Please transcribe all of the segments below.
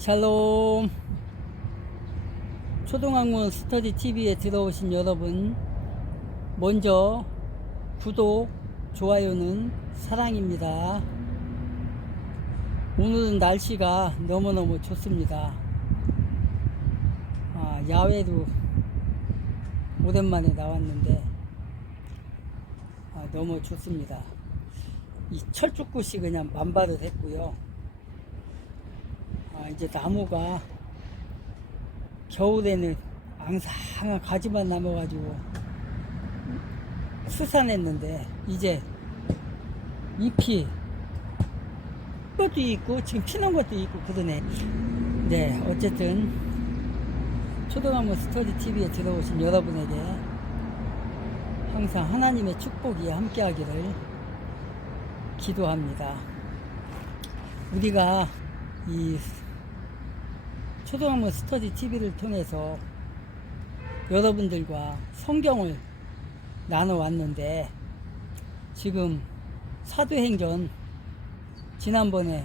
샬롬. 초등학문 스터디 TV에 들어오신 여러분, 먼저 구독, 좋아요는 사랑입니다. 오늘은 날씨가 너무너무 좋습니다. 야외로 오랜만에 나왔는데 너무 좋습니다. 이 철쭉꽃이 그냥 만발을 했고요. 이제 나무가 겨울에는 앙상한 가지만 남아가지고 수산했는데 이제 잎이 것도 있고 지금 피는 것도 있고 그러네. 네, 어쨌든 초등학문 스터디 TV에 들어오신 여러분에게 항상 하나님의 축복이 함께하기를 기도합니다. 우리가 이 초등학문 스터디 TV를 통해서 여러분들과 성경을 나눠왔는데, 지금 사도행전 지난번에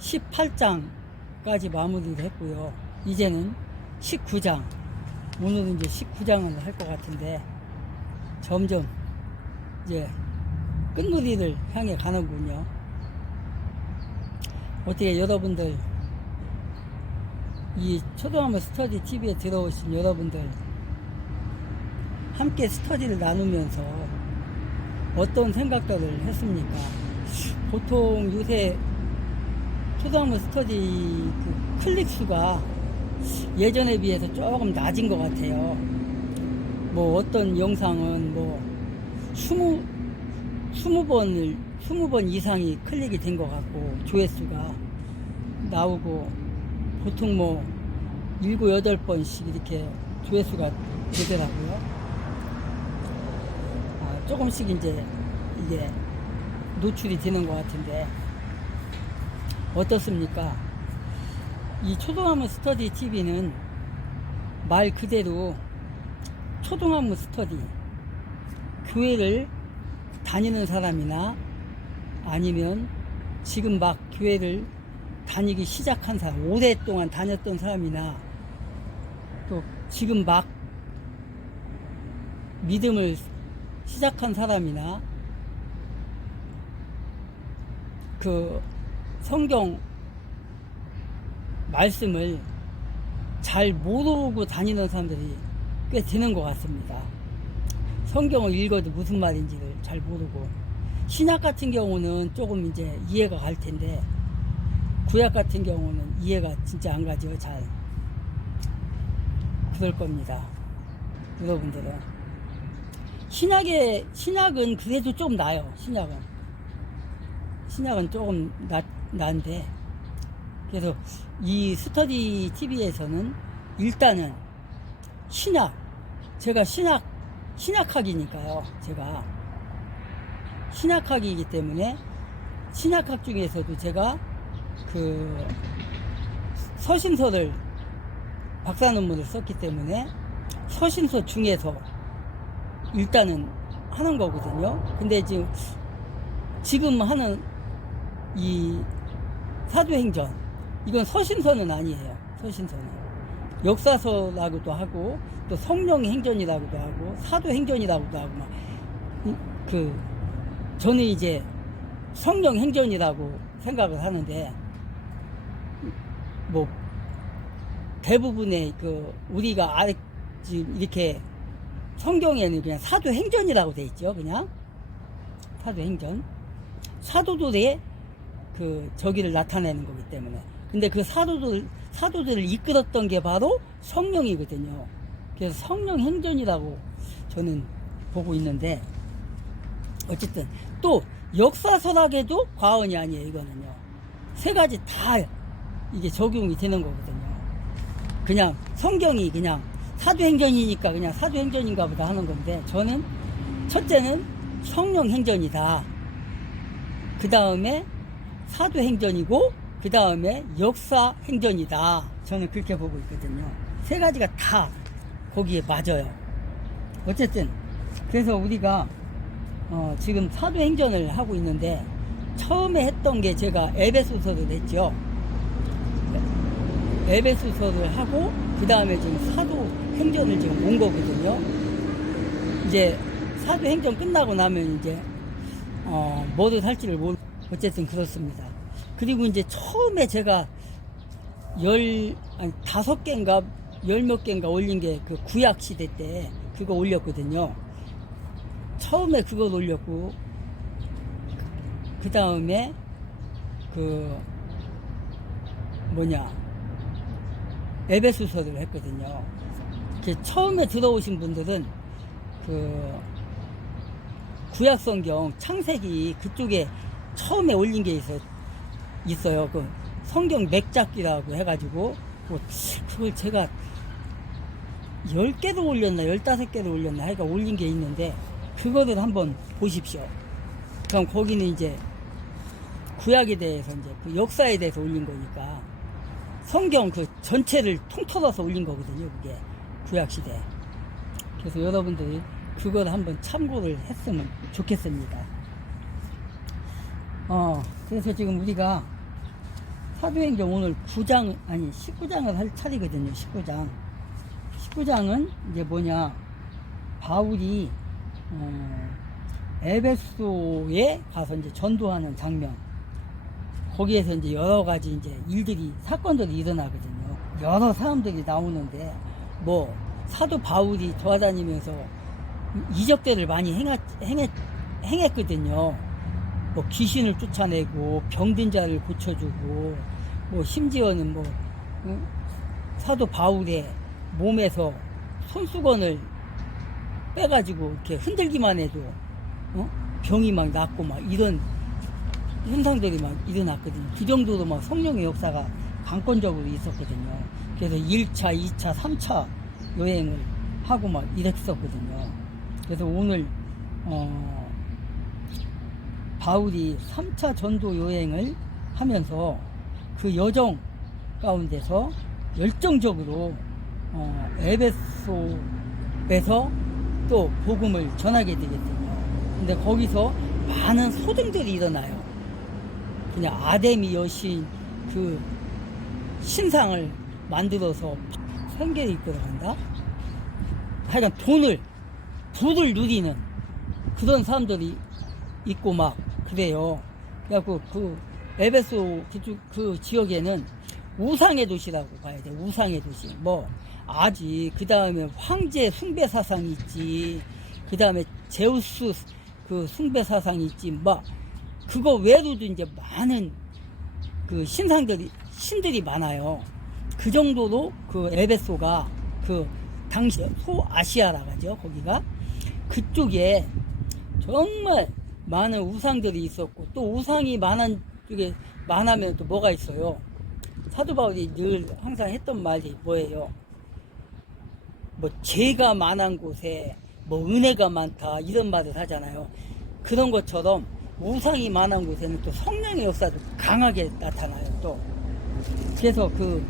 18장까지 마무리를 했고요. 이제는 19장, 오늘은 이제 19장을 할 것 같은데 점점 이제 끝놀이를 향해 가는군요. 어떻게 여러분들, 이 초등학문 스터디 TV에 들어오신 여러분들 함께 스터디를 나누면서 어떤 생각들을 했습니까? 보통 요새 초등학문 스터디 그 클릭 수가 예전에 비해서 조금 낮은 것 같아요. 뭐 어떤 영상은 뭐 20번 이상이 클릭이 된 것 같고 조회수가 나오고, 보통 뭐 7, 8번씩 이렇게 조회수가 되더라고요. 조금씩 이제 이게 노출이 되는 것 같은데 어떻습니까? 이 초등학문 스터디 TV는 말 그대로 초등학문 스터디, 교회를 다니는 사람이나 아니면 지금 막 교회를 다니기 시작한 사람, 오랫동안 다녔던 사람이나 또 지금 막 믿음을 시작한 사람이나 그 성경 말씀을 잘 모르고 다니는 사람들이 꽤 되는 것 같습니다. 성경을 읽어도 무슨 말인지를 잘 모르고, 신약 같은 경우는 조금 이제 이해가 갈 텐데 구약 같은 경우는 이해가 진짜 안 가죠. 잘 그럴 겁니다. 여러분들은 신약은 그래도 좀 나아요. 신약은 조금 나은데, 그래서 이 스터디 TV에서는 일단은 제가 신약학이니까요. 제가 신약학이기 때문에 신약학 중에서도 제가 그 서신서를 박사 논문을 썼기 때문에 서신서 중에서 일단은 하는 거거든요. 근데 지금 하는 이 사도행전, 이건 서신서는 아니에요. 서신서는 역사서라고도 하고 또 성령행전이라고도 하고 사도행전이라고도 하고 막 저는 이제 성령행전이라고 생각을 하는데, 뭐 대부분의 우리가 지금 이렇게 성경에는 그냥 사도행전이라고 돼 있죠. 그냥 사도행전, 사도들의 저기를 나타내는 거기 때문에. 근데 그 사도들을 이끌었던 게 바로 성령이거든요. 그래서 성령행전이라고 저는 보고 있는데, 어쨌든 또 역사서락에도 과언이 아니에요. 이거는요, 세 가지 다 이게 적용이 되는 거거든요. 그냥 성경이 그냥 사도행전이니까 그냥 사도행전인가 보다 하는 건데, 저는 첫째는 성령행전이다, 그 다음에 사도행전이고, 그 다음에 역사행전이다. 저는 그렇게 보고 있거든요. 세 가지가 다 거기에 맞아요. 어쨌든 그래서 우리가 지금 사도행전을 하고 있는데, 처음에 했던 게 제가 에베소서를 했죠. 에베소서를 하고 그 다음에 지금 사도행전을 지금 온 거거든요. 이제 사도행전 끝나고 나면 이제 뭐를 할지를 모르. 어쨌든 그렇습니다. 그리고 이제 처음에 제가 5개인가 10몇 개인가 올린 게 그 구약 시대 때 그거 올렸거든요. 처음에 그걸 올렸고 그 다음에 그 에베소서를 했거든요. 처음에 들어오신 분들은 그 구약 성경 창세기 그쪽에 처음에 올린 게 있어요. 그 성경 맥잡기라고 해가지고 그걸 제가 10개도 올렸나 15개도 올렸나 하여간 올린 게 있는데 그거를 한번 보십시오. 그럼 거기는 이제 구약에 대해서 이제 그 역사에 대해서 올린 거니까 성경 그 전체를 통틀어서 올린 거거든요. 그게 구약 시대. 그래서 여러분들이 그걸 한번 참고를 했으면 좋겠습니다. 그래서 지금 우리가 사도행전 오늘 19장을 할 차례거든요. 19장. 19장은 이제 바울이 에베소에 가서 이제 전도하는 장면. 거기에서 이제 여러 가지 이제 사건들이 일어나거든요. 여러 사람들이 나오는데, 사도 바울이 돌아다니면서 이적들을 많이 행했거든요. 귀신을 쫓아내고, 병든 자를 고쳐주고, 심지어는 사도 바울의 몸에서 손수건을 빼가지고 이렇게 흔들기만 해도, 병이 막 낫고 이런 현상들이 막 일어났거든요. 그 정도로 성령의 역사가 강권적으로 있었거든요. 그래서 1차, 2차, 3차 여행을 하고 이랬었거든요. 그래서 오늘, 바울이 3차 전도 여행을 하면서 그 여정 가운데서 열정적으로, 에베소에서 또 복음을 전하게 되겠군요. 근데 거기서 많은 소등들이 일어나요. 그냥 아데미 여신 그 신상을 만들어서 생계에 들어간다? 하여간 부를 누리는 그런 사람들이 있고 그래요. 그래갖고 그 에베소 그 지역에는 우상의 도시라고 봐야 돼. 우상의 도시. 아직 그 다음에 황제 숭배 사상이 있지. 그 다음에 제우스 그 숭배 사상이 있지. 그거 외에도 이제 많은 그 신들이 많아요. 그 정도로 그 에베소가 그 당시 소아시아라고 하죠. 거기가 그쪽에 정말 많은 우상들이 있었고, 또 우상이 많으면 또 뭐가 있어요? 사도 바울이 늘 항상 했던 말이 뭐예요? 죄가 많은 곳에 은혜가 많다 이런 말을 하잖아요. 그런 것처럼 우상이 많은 곳에는 또 성령의 역사도 강하게 나타나요. 또 그래서 그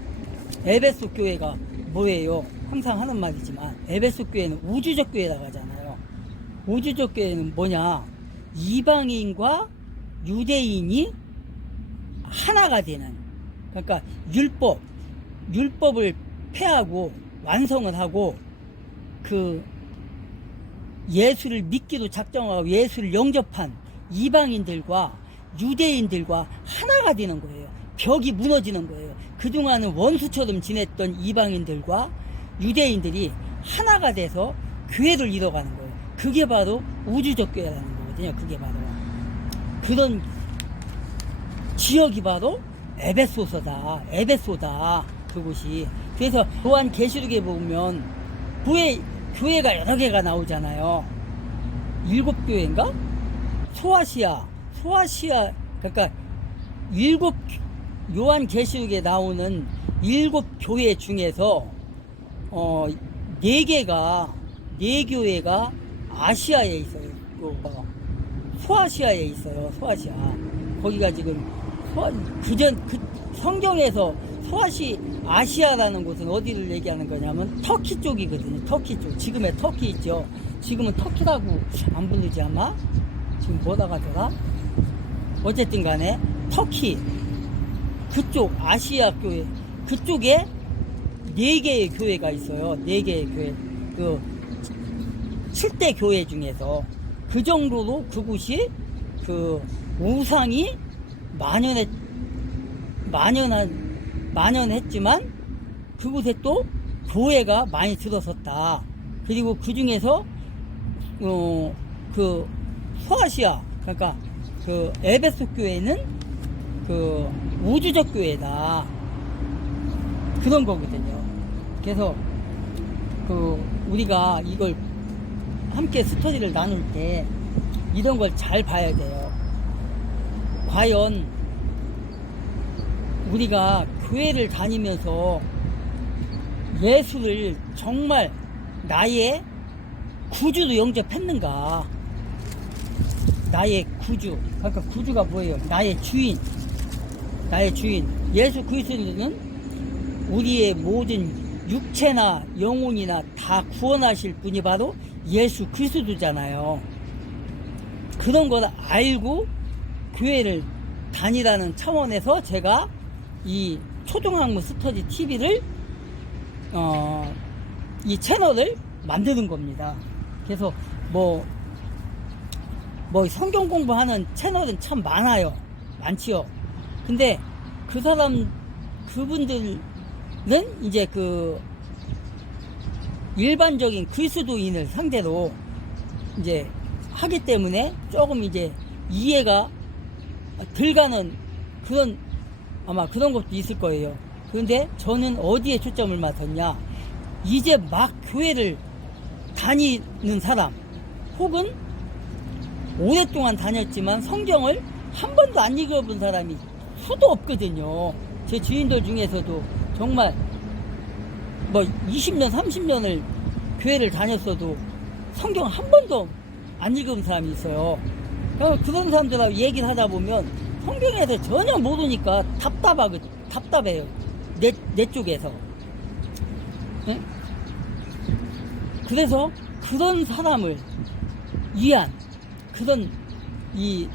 에베소 교회가 뭐예요? 항상 하는 말이지만 에베소 교회는 우주적 교회라고 하잖아요. 우주적 교회는 이방인과 유대인이 하나가 되는, 그러니까 율법을 폐하고 완성을 하고 그 예수를 믿기로 작정하고 예수를 영접한 이방인들과 유대인들과 하나가 되는 거예요. 벽이 무너지는 거예요. 그동안은 원수처럼 지냈던 이방인들과 유대인들이 하나가 돼서 교회를 이뤄가는 거예요. 그게 바로 우주적 교회라는 거거든요. 그게 바로 그런 지역이 바로 에베소다 그곳이. 그래서 요한 계시록에 보면 교회가 여러 개가 나오잖아요. 7교회인가? 소아시아 그러니까 요한 계시록에 나오는 7교회 중에서 4교회가 아시아에 있어요. 소아시아에 있어요. 소아시아. 거기가 지금 성경에서 아시아라는 곳은 어디를 얘기하는 거냐면 터키 쪽이거든요. 터키 쪽. 지금의 터키 있죠. 지금은 터키라고 안 부르지 아마? 지금 뭐라 하더라? 어쨌든 간에 터키 그쪽 아시아 교회 그쪽에 4개의 교회가 있어요. 4개의 교회. 그 7대 교회 중에서 그 정도로 그곳이 그 우상이 만연했지만 그곳에 또 교회가 많이 들어섰다. 그리고 그 중에서 그 소아시아, 그러니까 그 에베소 교회는 그 우주적 교회다. 그런 거거든요. 그래서 그 우리가 이걸 함께 스터디를 나눌 때 이런 걸 잘 봐야 돼요. 과연 우리가 교회를 다니면서 예수를 정말 나의 구주로 영접했는가? 나의 구주. 그러니까 구주가 뭐예요? 나의 주인. 예수 그리스도는 우리의 모든 육체나 영혼이나 다 구원하실 분이 바로 예수 그리스도잖아요. 그런 걸 알고 교회를 다니라는 차원에서 제가 이 초등학문 스터디 TV를 이 채널을 만드는 겁니다. 그래서 뭐 성경 공부하는 채널은 참 많지요. 근데 그분들은 이제 그 일반적인 그리스도인을 상대로 이제 하기 때문에 조금 이제 이해가 덜 가는 아마 그런 것도 있을 거예요. 그런데 저는 어디에 초점을 맞췄냐? 이제 막 교회를 다니는 사람, 혹은 오랫동안 다녔지만 성경을 한 번도 안 읽어본 사람이 수도 없거든요. 제 지인들 중에서도 정말 20년, 30년을 교회를 다녔어도 성경 한 번도 안 읽은 사람이 있어요. 그런 사람들하고 얘기를 하다 보면 성경에서 전혀 모르니까 답답해요. 내 쪽에서. 네? 그래서 그런 사람을 위한 그런 이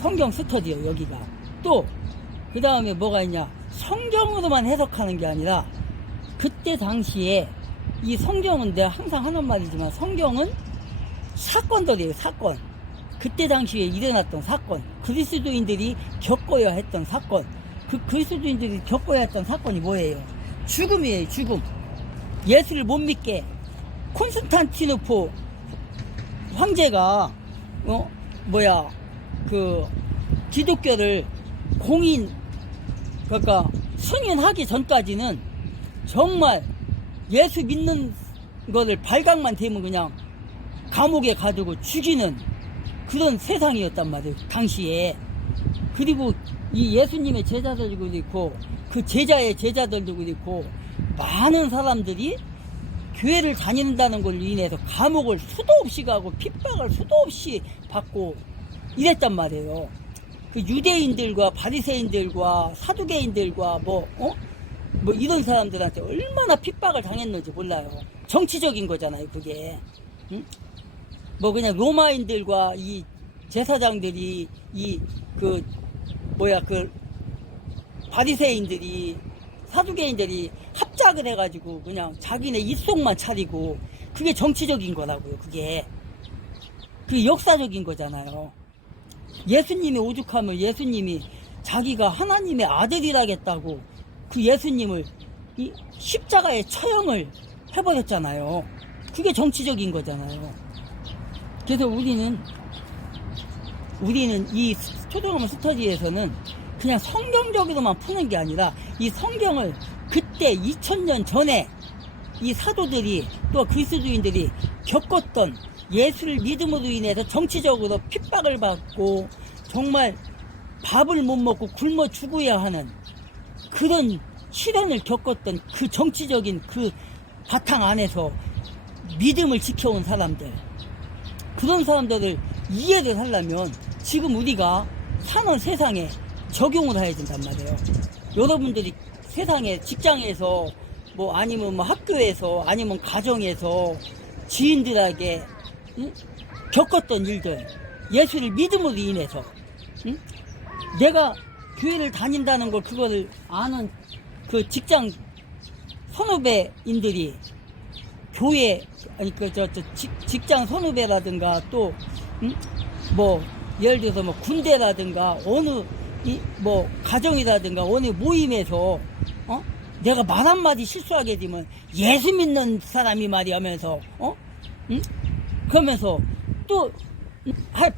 성경 스터디요, 여기가. 또 그 다음에 뭐가 있냐? 성경으로만 해석하는 게 아니라 그때 당시에 이 성경은 내가 항상 하는 말이지만 성경은 사건들이에요. 사건. 그때 당시에 일어났던 사건, 그리스도인들이 겪어야 했던 사건. 그 그리스도인들이 겪어야 했던 사건이 뭐예요? 죽음이에요. 죽음. 예수를 못 믿게 콘스탄티누포 황제가 그 기독교를 그러니까 승인하기 전까지는 정말 예수 믿는 거를 발각만 되면 그냥 감옥에 가두고 죽이는 그런 세상이었단 말이에요, 당시에. 그리고 이 예수님의 제자들도 있고 그 제자의 제자들도 있고 많은 사람들이 교회를 다닌다는 걸로 인해서 감옥을 수도 없이 가고 핍박을 수도 없이 받고 이랬단 말이에요. 그 유대인들과 바리새인들과 사두개인들과 이런 사람들한테 얼마나 핍박을 당했는지 몰라요. 정치적인 거잖아요, 그게. 응? 그냥 로마인들과 이 제사장들이 바리새인들이 사두개인들이 합작을 해가지고 그냥 자기네 입속만 차리고 그게 정치적인 거라고요. 그게 역사적인 거잖아요. 예수님이 오죽하면 예수님이 자기가 하나님의 아들이라겠다고 그 예수님을 이 십자가에 처형을 해버렸잖아요. 그게 정치적인 거잖아요. 그래서 우리는 이 초등학문 스터디에서는 그냥 성경적으로만 푸는 게 아니라 이 성경을 그때 2000년 전에 이 사도들이 또 그리스도인들이 겪었던 예수를 믿음으로 인해서 정치적으로 핍박을 받고 정말 밥을 못 먹고 굶어 죽어야 하는 그런 시련을 겪었던 그 정치적인 그 바탕 안에서 믿음을 지켜온 사람들, 그런 사람들을 이해를 하려면 지금 우리가 사는 세상에 적용을 해야 된단 말이에요. 여러분들이 세상에 직장에서 아니면 학교에서 아니면 가정에서 지인들에게 겪었던 일들, 예수를 믿음으로 인해서 내가 교회를 다닌다는 걸 그거를 아는 그 직장 선후배인들이 교회, 아니, 직장 선후배라든가 또, 뭐, 예를 들어서 뭐 군대라든가 어느, 뭐, 가정이라든가 어느 모임에서, 내가 말 한마디 실수하게 되면 예수 믿는 사람이 말이 하면서, 그러면서 또,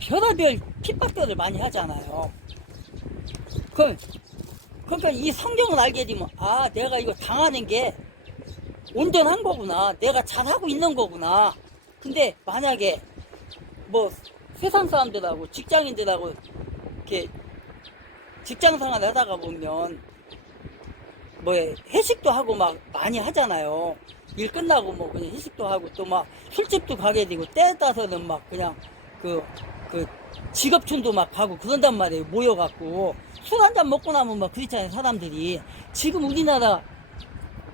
별의별 핍박들을 많이 하잖아요. 그러니까 이 성경을 알게 되면, 아, 내가 이거 당하는 게 온전한 거구나. 내가 잘하고 있는 거구나. 근데 만약에 뭐 세상 사람들하고 직장인들하고 이렇게 직장 생활을 하다가 보면 뭐 회식도 하고 막 많이 하잖아요. 일 끝나고 뭐 그냥 회식도 하고 또 막 술집도 가게 되고 때에 따라서는 막 그냥 그 직업촌도 막 가고 그런단 말이에요. 모여갖고 술 한잔 먹고 나면 막 그렇잖아요. 사람들이. 지금 우리나라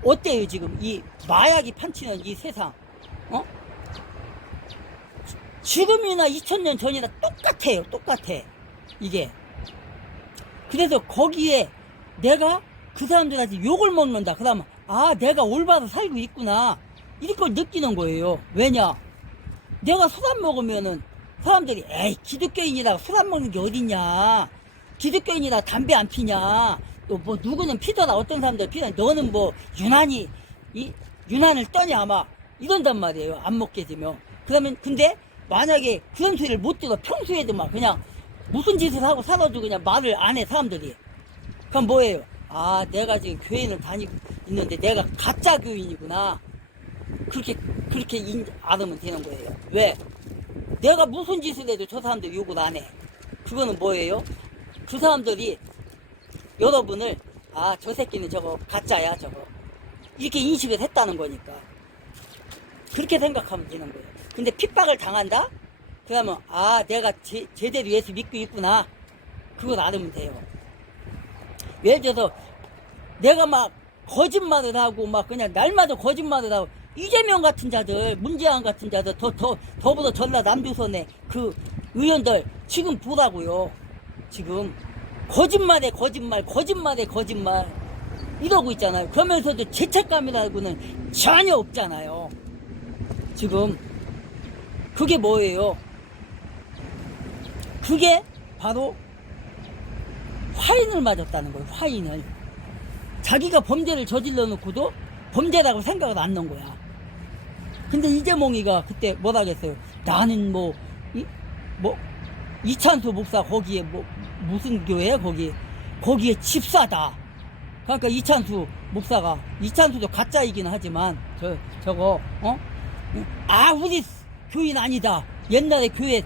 어때요? 지금 이 마약이 판치는 이 세상, 지금이나 2000년 전이나 똑같아요. 똑같아. 이게. 그래서 거기에 내가 그 사람들한테 욕을 먹는다. 그러면, 아, 내가 올바로 살고 있구나. 이걸 느끼는 거예요. 왜냐? 내가 술 안 먹으면은 사람들이, 에이, 기독교인이라 술 안 먹는 게 어딨냐. 기독교인이라 담배 안 피냐. 또 뭐 누구는 피더라. 어떤 사람들 피더라. 너는 뭐 유난을 떠냐 아마 이런단 말이에요. 안 먹게 되면. 그러면 근데 만약에 그런 소리를 못 들어 평소에도 막 그냥 무슨 짓을 하고 살아도 그냥 말을 안 해 사람들이. 그럼 뭐예요? 아, 내가 지금 교인을 다니고 있는데 내가 가짜 교인이구나. 그렇게 알으면 되는 거예요. 왜? 내가 무슨 짓을 해도 저 사람들 욕을 안 해. 그거는 뭐예요? 그 사람들이 여러분을, 아, 저 새끼는 저거 가짜야 저거, 이렇게 인식을 했다는 거니까. 그렇게 생각하면 되는 거예요. 근데 핍박을 당한다? 그러면, 아, 내가 제대로 예수 믿고 있구나. 그걸 알으면 돼요. 예를 들어서 내가 막 거짓말을 하고 막 그냥 날마다 거짓말을 하고, 이재명 같은 자들, 문재인 같은 자들, 더불어 전라 남조선의 그 의원들 지금 보라고요. 지금 거짓말에 거짓말 이러고 있잖아요. 그러면서도 죄책감이라고는 전혀 없잖아요. 지금 그게 뭐예요? 그게 바로 화인을 맞았다는 거예요. 화인을. 자기가 범죄를 저질러 놓고도 범죄라고 생각을 안 넣은 거야. 근데 이재몽이가 그때 뭐라겠어요? 나는 이찬수 목사 거기에 무슨 교회야 거기에 집사다. 그러니까 이찬수 목사가, 이찬수도 가짜이긴 하지만 저거 우리 교인 아니다. 옛날에 교회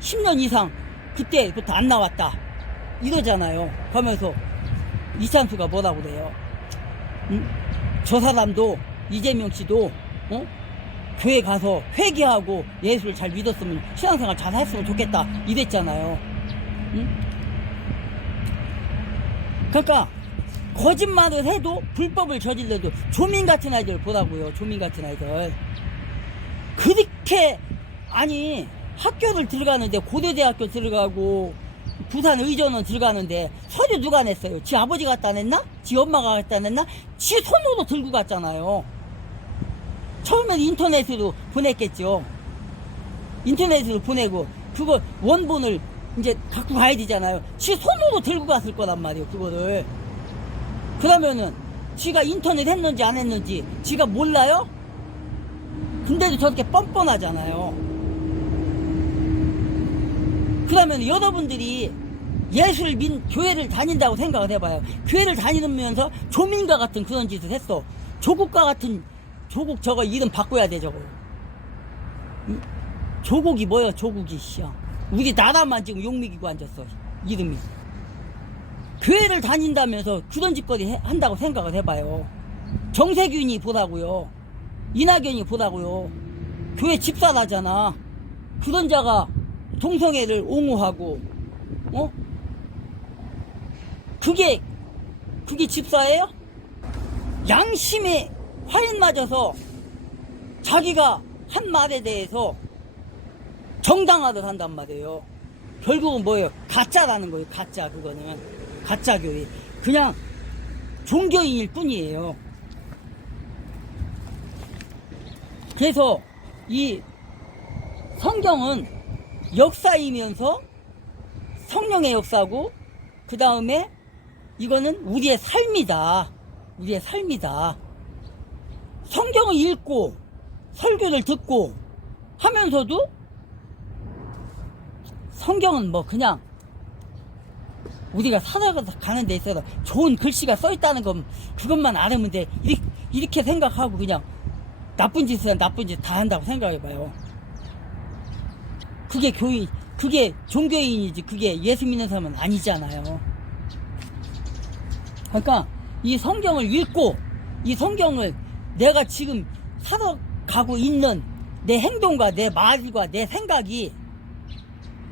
10년 이상 그때부터 안 나왔다. 이러잖아요. 그러면서 이찬수가 뭐라고 그래요? 저 사람도 이재명 씨도 교회 가서 회개하고 예수를 잘 믿었으면 신앙생활 잘 했으면 좋겠다 이랬잖아요. 그러니까 거짓말을 해도 불법을 저질러도 조민 같은 아이들 보라고요. 조민 같은 아이들 그렇게, 아니 학교를 들어가는데 고대대학교 들어가고 부산 의전원 들어가는데 서류 누가 냈어요? 지 아버지가 갖다 냈나? 지 엄마가 갖다 냈나? 지 손으로 들고 갔잖아요. 처음엔 인터넷으로 보냈겠죠. 인터넷으로 보내고 그거 원본을 이제 갖고 가야 되잖아요. 지 손으로 들고 갔을 거란 말이에요. 그거를. 그러면은 지가 인터넷 했는지 안 했는지 지가 몰라요? 근데도 저렇게 뻔뻔하잖아요. 그러면 여러분들이 예수를 교회를 다닌다고 생각을 해봐요. 교회를 다니면서 조민과 같은 그런 짓을 했어. 조국과 같은, 조국 저거 이름 바꿔야 돼 저거. 조국이 뭐야 조국이 씨야. 우리 나라만 지금 욕먹이고 앉았어 이름이. 교회를 다닌다면서 그런 짓거리 한다고 생각을 해봐요. 정세균이 보라고요. 이낙연이 보라고요. 교회 집사라잖아. 그런 자가 동성애를 옹호하고 그게 집사예요? 양심에 화인 맞아서 자기가 한 말에 대해서 정당화를 한단 말이에요. 결국은 뭐예요? 가짜라는 거예요. 가짜. 그거는 가짜 교회. 그냥 종교인일 뿐이에요. 그래서 이 성경은 역사이면서 성령의 역사고, 그 다음에 이거는 우리의 삶이다. 우리의 삶이다. 성경을 읽고 설교를 듣고 하면서도 성경은 뭐 그냥 우리가 살아가는 데 있어서 좋은 글씨가 써 있다는 건 그것만 알으면 돼. 이렇게 생각하고 그냥 나쁜 짓은 나쁜 짓 다 한다고 생각해봐요. 그게 종교인이지, 그게 예수 믿는 사람은 아니잖아요. 그러니까 이 성경을 읽고 이 성경을 내가 지금 살아가고 있는 내 행동과 내 말과 내 생각이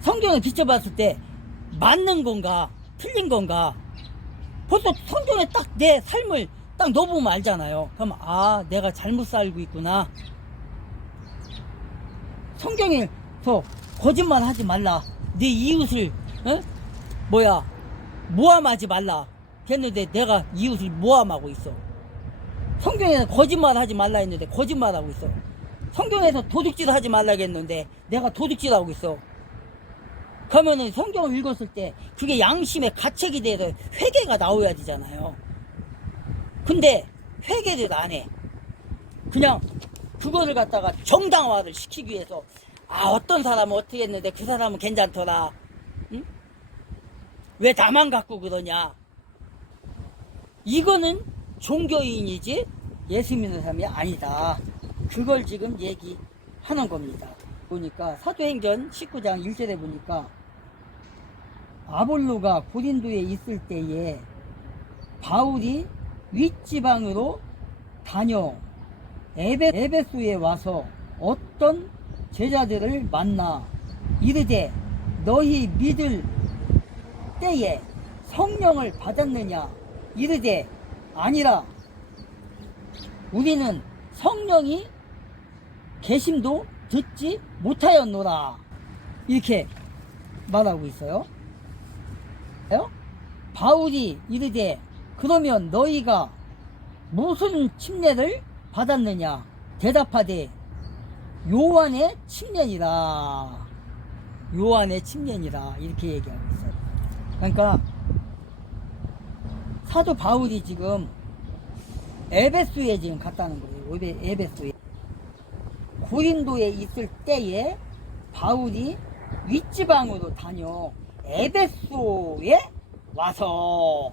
성경을 비춰봤을 때 맞는 건가 틀린 건가, 벌써 성경에 딱 내 삶을 딱 넣어보면 알잖아요. 그럼 아, 내가 잘못 살고 있구나. 성경에서 거짓말 하지 말라, 네 이웃을 모함하지 말라 했는데 내가 이웃을 모함하고 있어. 성경에서 거짓말 하지 말라 했는데 거짓말하고 있어. 성경에서 도둑질 하지 말라 했는데 내가 도둑질하고 있어. 그러면은 성경을 읽었을 때 그게 양심의 가책이 돼서 회개가 나와야 되잖아요. 근데 회개를 안 해. 그냥 그거를 갖다가 정당화를 시키기 위해서 아, 어떤 사람은 어떻게 했는데 그 사람은 괜찮더라. 응? 왜 나만 갖고 그러냐. 이거는 종교인이지 예수 믿는 사람이 아니다. 그걸 지금 얘기하는 겁니다. 보니까 사도행전 19장 1절에 보니까 아볼로가 고린도에 있을 때에 바울이 윗지방으로 다녀 에베소에 와서 어떤 제자들을 만나 이르되 너희 믿을 때에 성령을 받았느냐. 이르되 아니라 우리는 성령이 계심도 듣지 못하였노라. 이렇게 말하고 있어요. 바울이 이르되 그러면 너희가 무슨 침례를 받았느냐. 대답하되 요한의 침례니라. 요한의 침례니라. 이렇게 얘기하고 있어요. 그러니까 사도 바울이 지금 에베소에 지금 갔다는 거예요. 에베소에. 고린도에 있을 때에 바울이 윗지방으로 다녀 에베소에 와서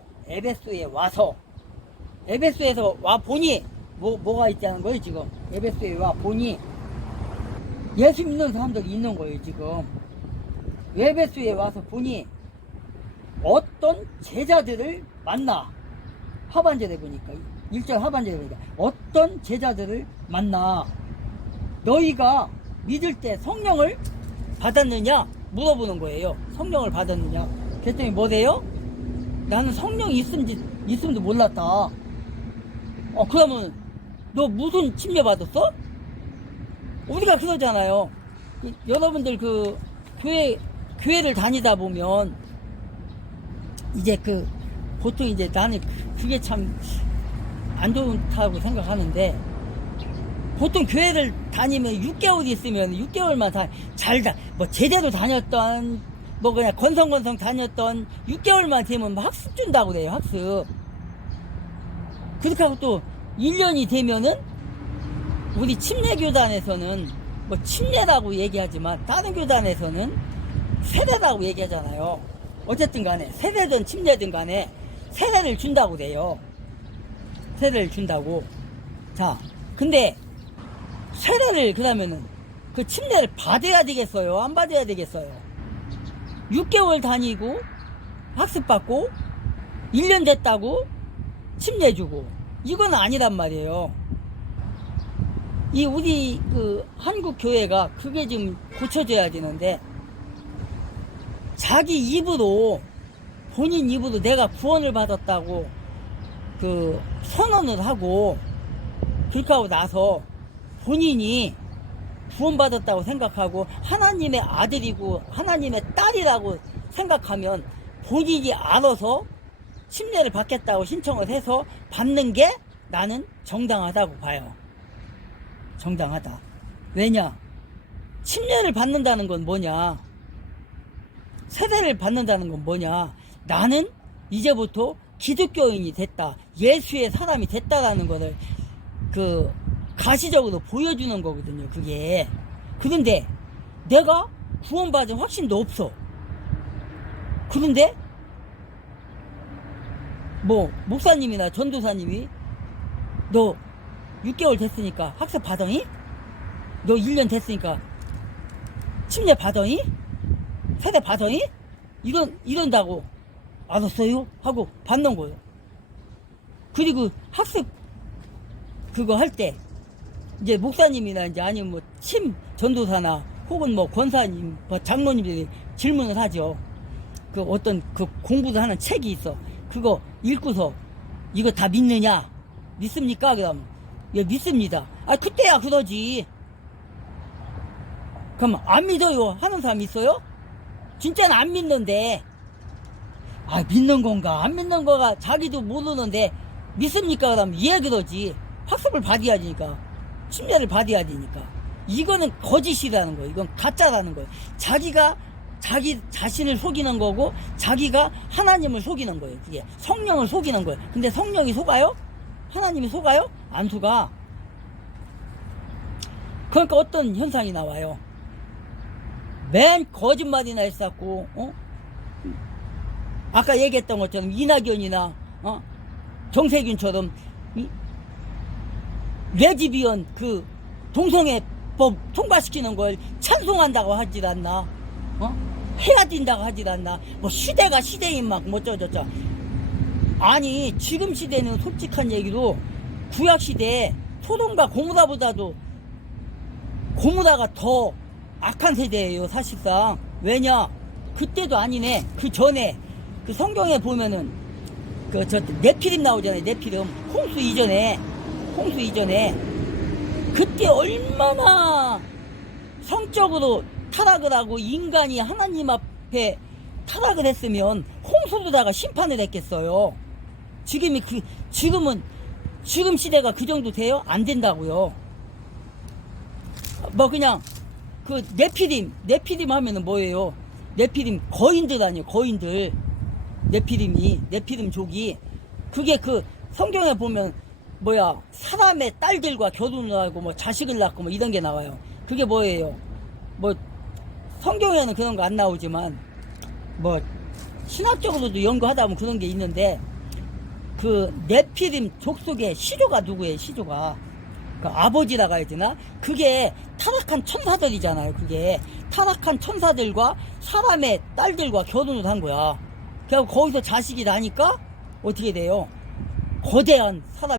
에베소에서 와 보니 뭐가 있다는 거예요. 지금 에베소에 와 보니 예수 믿는 사람들이 있는 거예요. 지금 에베소에 와서 보니 어떤 제자들을 만나. 하반절에 보니까 1절 하반절에 보니까 어떤 제자들을 만나 너희가 믿을 때 성령을 받았느냐 물어보는 거예요. 성령을 받았느냐. 그랬더니 뭐래요? 나는 성령이 있음도 몰랐다. 그러면 너 무슨 침례 받았어? 우리가 그러잖아요. 여러분들 그 교회를 다니다 보면 이제 보통 이제 나는 그게 참 안 좋다고 생각하는데, 보통 교회를 다니면 6개월 있으면 6개월만 제대로 다녔던, 그냥 건성건성 다녔던 6개월만 되면 학습 준다고 그래요, 학습. 그렇게 하고 또 1년이 되면은 우리 침례교단에서는 침례라고 얘기하지만 다른 교단에서는 세례라고 얘기하잖아요. 어쨌든 간에 세례든 침례든 간에 세례를 준다고 그래요. 세례를 준다고. 자, 근데 세례를 그러면은 그 침례를 받아야 되겠어요? 안 받아야 되겠어요? 6개월 다니고 학습받고 1년 됐다고 침례 주고 이건 아니란 말이에요. 우리 한국 교회가 그게 좀 고쳐져야 되는데, 자기 입으로 본인 입으로 내가 구원을 받았다고 선언을 하고 그렇게 하고 나서 본인이 구원받았다고 생각하고 하나님의 아들이고 하나님의 딸이라고 생각하면 본인이 알아서 침례를 받겠다고 신청을 해서 받는 게 나는 정당하다고 봐요. 정당하다. 왜냐? 침례를 받는다는 건 뭐냐? 세례를 받는다는 건 뭐냐? 나는 이제부터 기독교인이 됐다. 예수의 사람이 됐다라는 것을 그 가시적으로 보여주는 거거든요. 그게. 그런데 내가 구원받은 확신도 없어. 그런데 뭐 목사님이나 전도사님이 너 6개월 됐으니까 학습 받으니? 너 1년 됐으니까 침례 받으니? 세례 받으니? 이런다고 알았어요? 하고 받는 거예요. 그리고 학습 그거 할 때 이제 목사님이나 이제 아니면 뭐 전도사나 혹은 뭐 권사님, 뭐 장로님들이 질문을 하죠. 그 어떤 그 공부를 하는 책이 있어. 그거 읽고서 이거 다 믿느냐? 믿습니까? 그러면 예, 믿습니다. 아, 그때야 그러지. 그럼 안 믿어요 하는 사람 있어요? 진짜는 안 믿는데, 아, 믿는 건가 안 믿는 거가 자기도 모르는데 믿습니까? 그러면 예, 그러지. 학습을 받아야 되니까, 침례를 받아야 되니까. 이거는 거짓이라는 거예요. 이건 가짜라는 거예요. 자기가 자기 자신을 속이는 거고, 자기가 하나님을 속이는 거예요. 그게 성령을 속이는 거예요. 근데 성령이 속아요? 하나님이 속아요? 안 속아. 그러니까 어떤 현상이 나와요. 맨 거짓말이나 했었고, 아까 얘기했던 것처럼 이낙연이나 정세균처럼 레즈비언 그 동성애법 통과시키는 걸 찬송한다고 하질 않나? 해야 된다고 하질 않나? 뭐 시대가 시대인 막 뭐저저저. 아니, 지금 시대는 솔직한 얘기로 구약 시대 소돔과 고모라보다도 고모라가 더 악한 세대예요, 사실상. 왜냐? 그때도 아니네. 그 전에 그 성경에 보면은 그 저 네피림 나오잖아요. 네피림. 홍수 이전에 그때 얼마나 성적으로 타락을 하고 인간이 하나님 앞에 타락을 했으면 홍수로다가 심판을 했겠어요. 지금은 지금 시대가 그 정도 돼요? 안 된다고요. 뭐 그냥 그 네피림 하면은 뭐예요? 네피림 거인들 아니에요, 거인들. 네피림족이 그게 그 성경에 보면 뭐야, 사람의 딸들과 결혼을 하고 뭐 자식을 낳고 뭐 이런 게 나와요. 그게 뭐예요? 뭐 성경에는 그런 거 안 나오지만 뭐 신학적으로도 연구하다 보면 그런 게 있는데, 그 네피림 족속의 시조가 누구예요? 시조가 그 아버지라고 해야 되나? 그게 타락한 천사들이잖아요. 그게 타락한 천사들과 사람의 딸들과 결혼을 한 거야. 그래서 거기서 자식이 나니까 어떻게 돼요? 거대한 사람